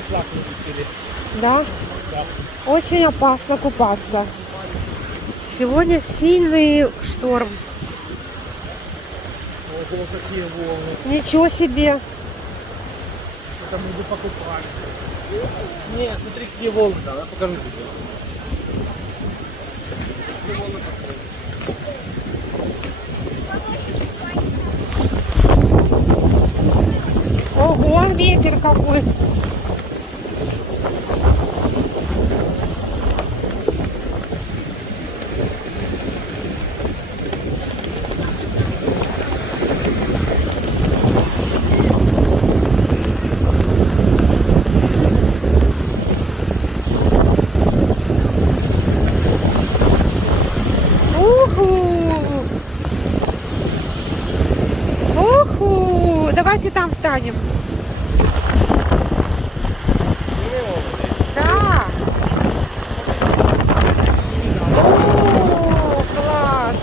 флаг висели. Да? Да. Очень опасно купаться. Сегодня сильный шторм. Ого, какие волны. Ничего себе. Это мы бы покупали. Нет, смотри, какие волны там. Я покажу тебе. Какие волны покажу. Ого, ветер какой. Уху! Уху! Давайте там встанем. Да. О, класс.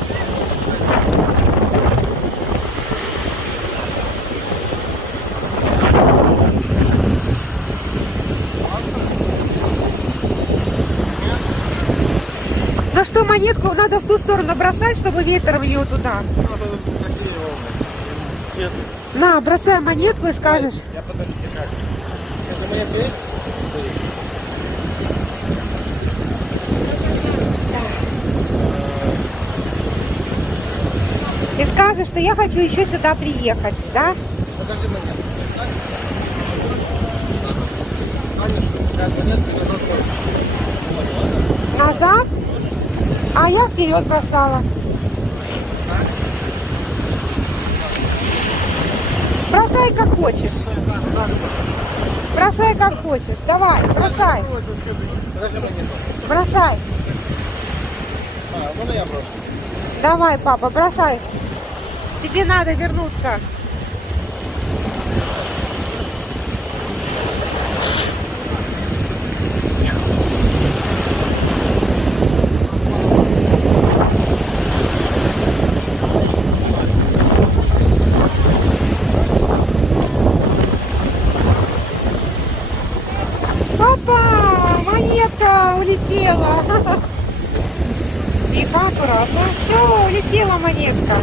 Ну что, монетку надо в ту сторону бросать, чтобы ветер ее туда. Красивые волны. Цвет. На, бросай монетку и скажешь. Я подождите как. Это моя есть? И скажешь, что я хочу еще сюда приехать, да? Покажи монетку. Станешь, 5 монет, ты заходишь. Назад? А я вперед бросала. Бросай как хочешь. Бросай как хочешь. Давай, бросай. Покажи монету. Бросай. Можно я брошу? Давай, папа, бросай. Тебе надо вернуться. Папа, монетка улетела. И аккуратно. Все, улетела монетка.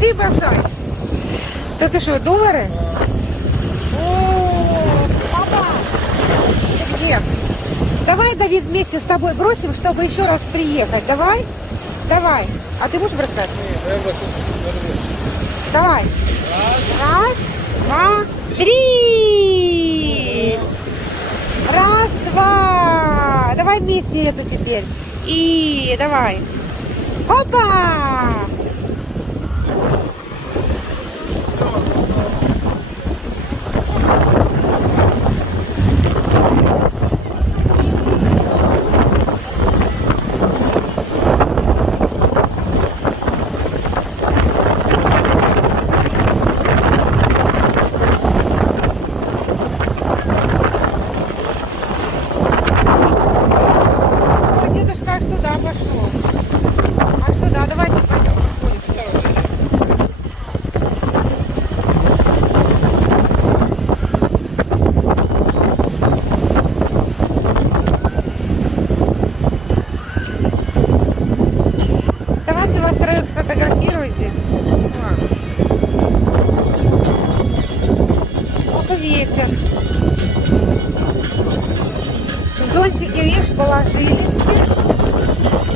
Ты бросай. Да ты что, доллары? О, папа. Ты где? Давай, Давид, вместе с тобой бросим, чтобы еще раз приехать. Давай? Давай. А ты будешь бросать? Не, я бросу. Давай. Раз, два, три. Раз, два. Давай вместе эту теперь. И давай. Опа! Дедушка аж туда пошел. Аж туда. Давайте пойдем посмотрим. Давайте вас троих сфотографирую здесь. Вот и ветер. Зонтики, видишь, положили все.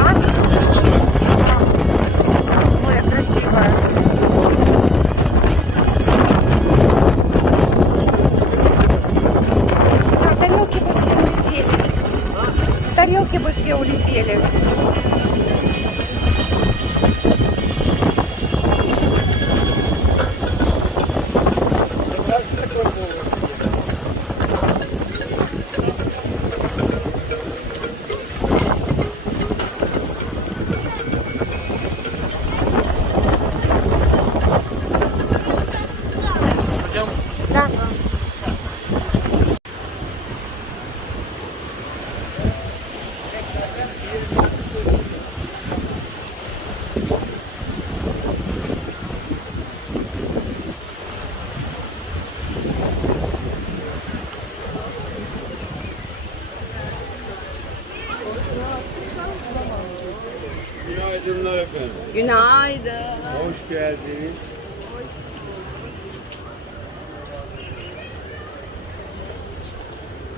А? Море красивое. А, тарелки бы все улетели. Тарелки бы все улетели. Да. Günaydın. Hoş geldiniz.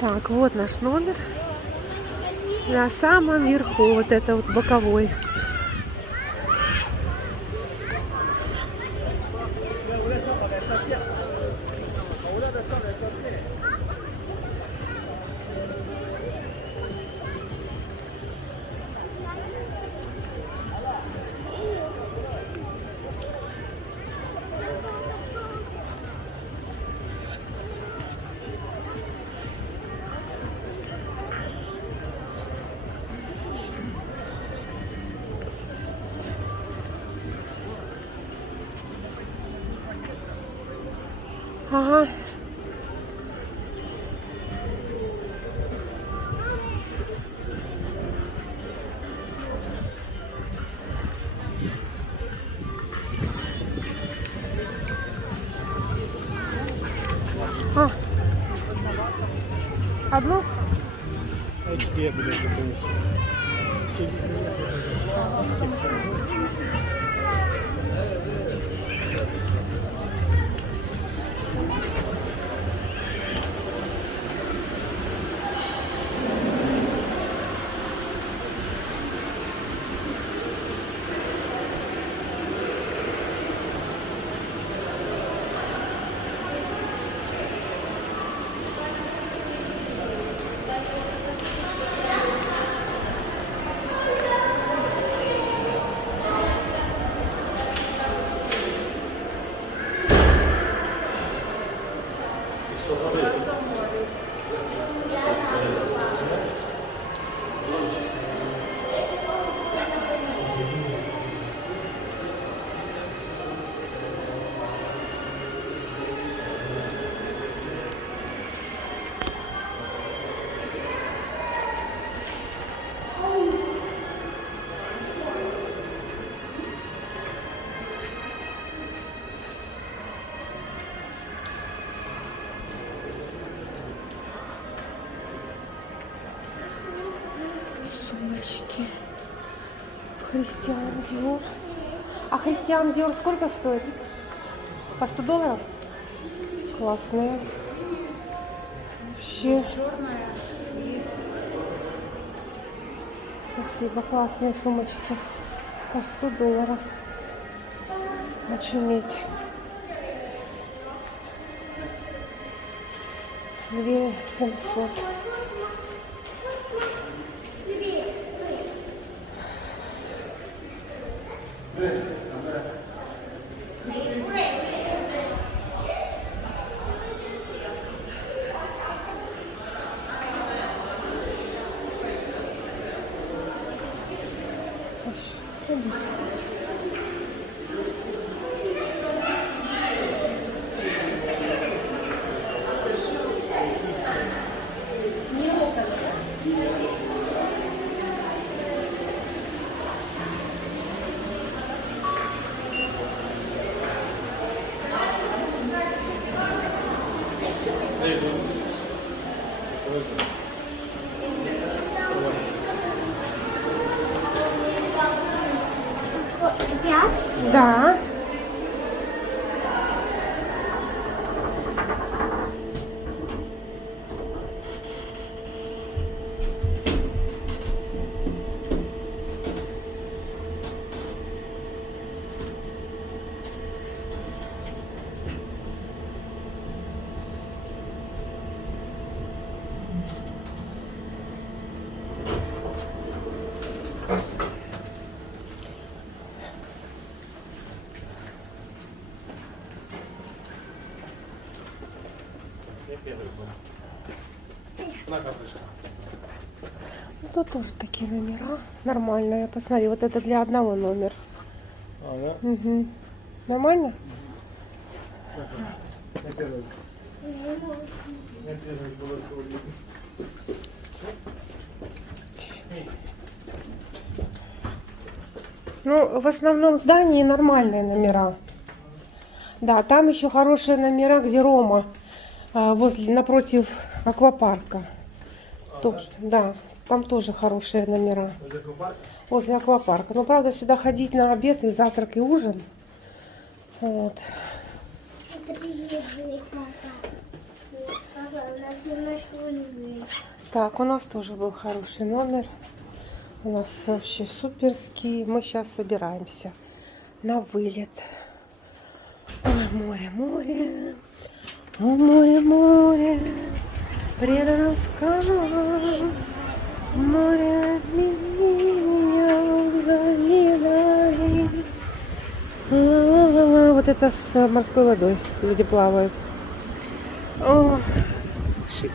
Так, вот наш номер. На самом верху, вот это вот боковой. Ага. А. Одну? А тебе я буду это принесу. Сумочки. Христиан Диор. А Христиан Диор сколько стоит? По 100 долларов? Классные. Вообще. Черная есть. Спасибо, классные сумочки. По 100 долларов. Очуметь. 2700. Да. На карточку. Ну, тут тоже такие номера. Нормальные. Посмотри, вот это для одного номер. А, да? Угу. Нормально? На первый. На первый было. Ну, в основном здании нормальные номера. Да, там еще хорошие номера, где Рома, возле, напротив аквапарка. Тоже, да, Там тоже хорошие номера. Возле аквапарка? Возле аквапарка. Но, правда, сюда ходить на обед и завтрак, и ужин. Вот. Так, у нас тоже был хороший номер. У нас вообще суперский. Мы сейчас собираемся на вылет. Ой, море, море. О, море, море. Предано скалам. Море меня вдали, вдали. Ла-ла-ла. Вот это с морской водой люди плавают. О, шик.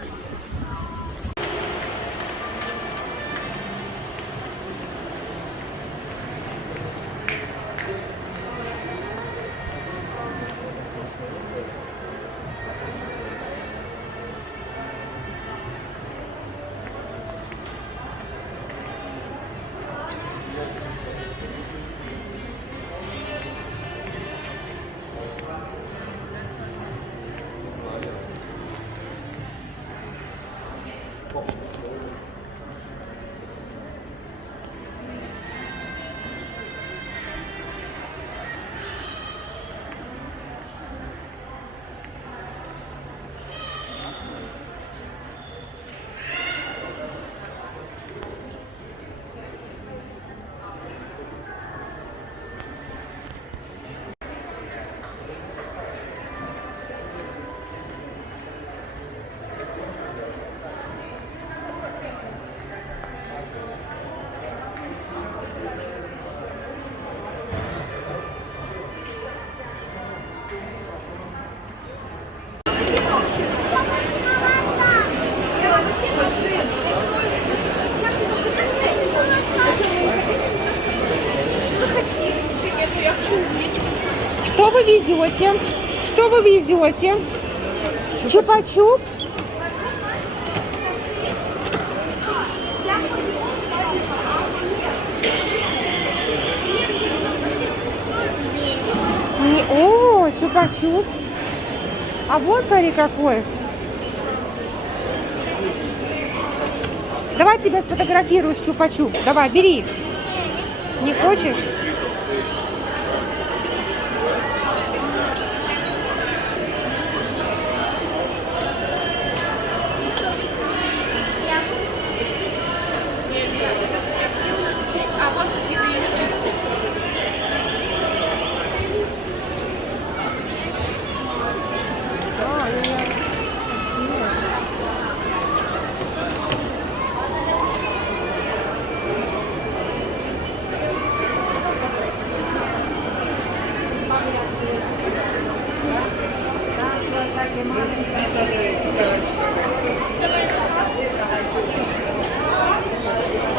Что вы везете? Что вы везете? Чупа-чупс? О, чупа-чупс. А вот смотри какой. Давай тебя сфотографирую с чупа-чупс. Давай, бери. Не хочешь?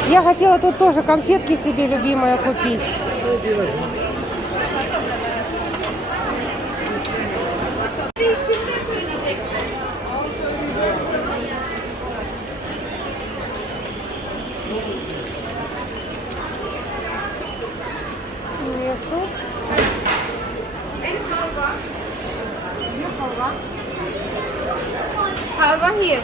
Я хотела тут тоже конфетки себе любимые купить. Нету. Халва нет.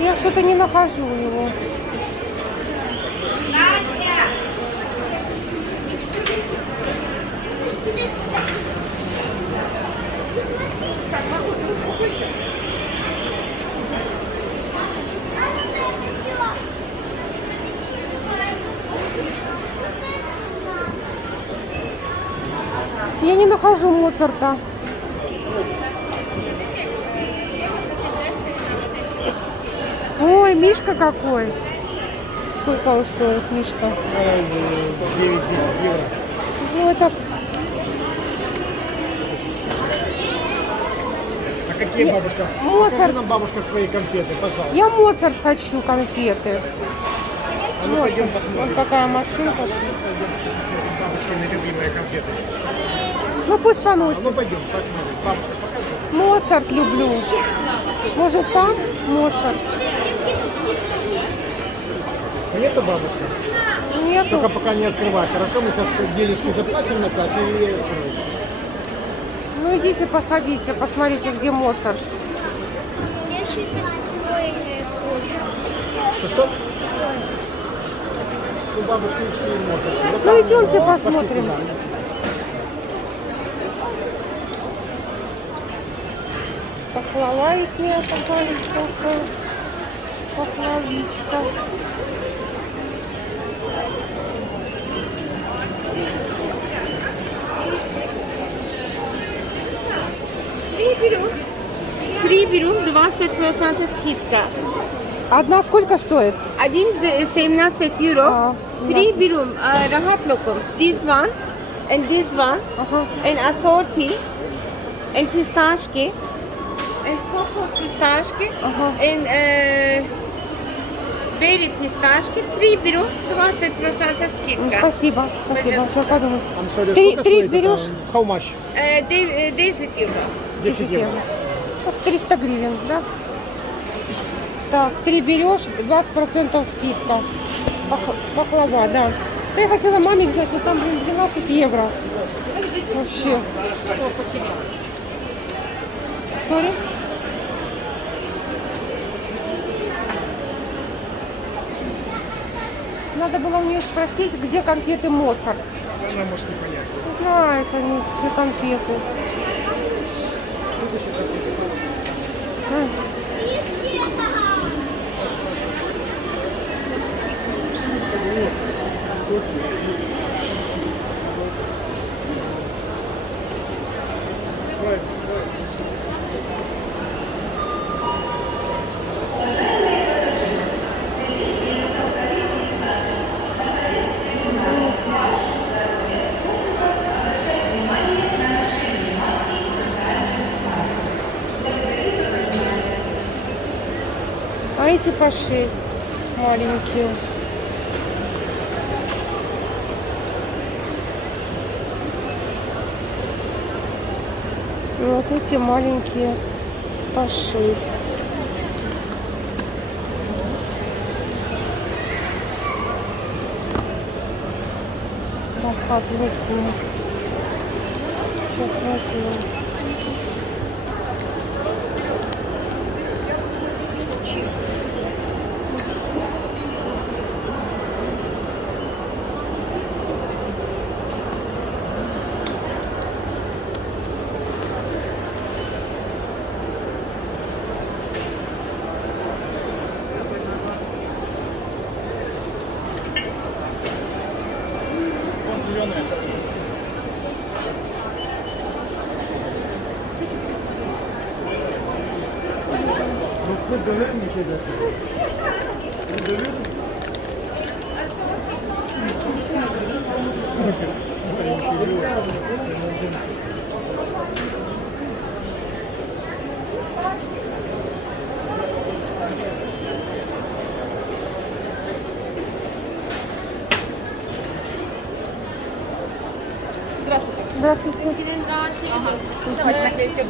Я что-то не нахожу у него. Настя! Я не нахожу Моцарта. Ой, Мишка какой. Сколько он стоит, Мишка? 9-10 евро. Ну, это... А какие бабушка? Моцарт. Покажи нам, бабушка, свои конфеты, пожалуйста. Я Моцарт хочу, конфеты. А ну Вот, пойдем вот посмотрим. такая машинка. Бабушкины любимые конфеты. Ну, пусть А поносит. ну пойдем посмотрим. Бабушка, покажи. Моцарт люблю. Может, там Моцарт? Нету, бабушка? Нету. Только пока не открывай. Хорошо, мы сейчас денежки заплатим на кассе и откроем. Ну, идите, походите, посмотрите, где Моцарт. Что? Ну, бабушки все можно. Вот Ну, там, идемте пошли посмотрим. сюда. Пахлава ихняя такая, такая. Пахлавичка. Три берем 20% скидка. Одна сколько стоит? Один за 17 евро. А, Три берем рагат лукум. This one and this one Ага. and assorti and pistachki and cocoa pistachki Ага. and berry pistachki. Три берем 20% скидка. Спасибо, спасибо. Все подумаю. I'm sorry, Три- сколько три стоит это? берешь? How much? 10 евро. 10 евро. 300 гривен, да? Так, 3 берешь, 20% скидка. Пахлава, да. Да я хотела маме взять, но там, блин, 12 евро. Вообще. Сори. Надо было у нее спросить, где конфеты Моцарт. Она может не понять. Знает они, все конфеты. А. А эти по 6 маленькие. И вот эти маленькие по 6. Рахат лукум. Сейчас возьму. Вот зеленая. Ну, хоть дают мне что-то. Не дают? Здравствуйте. Gidin daha şey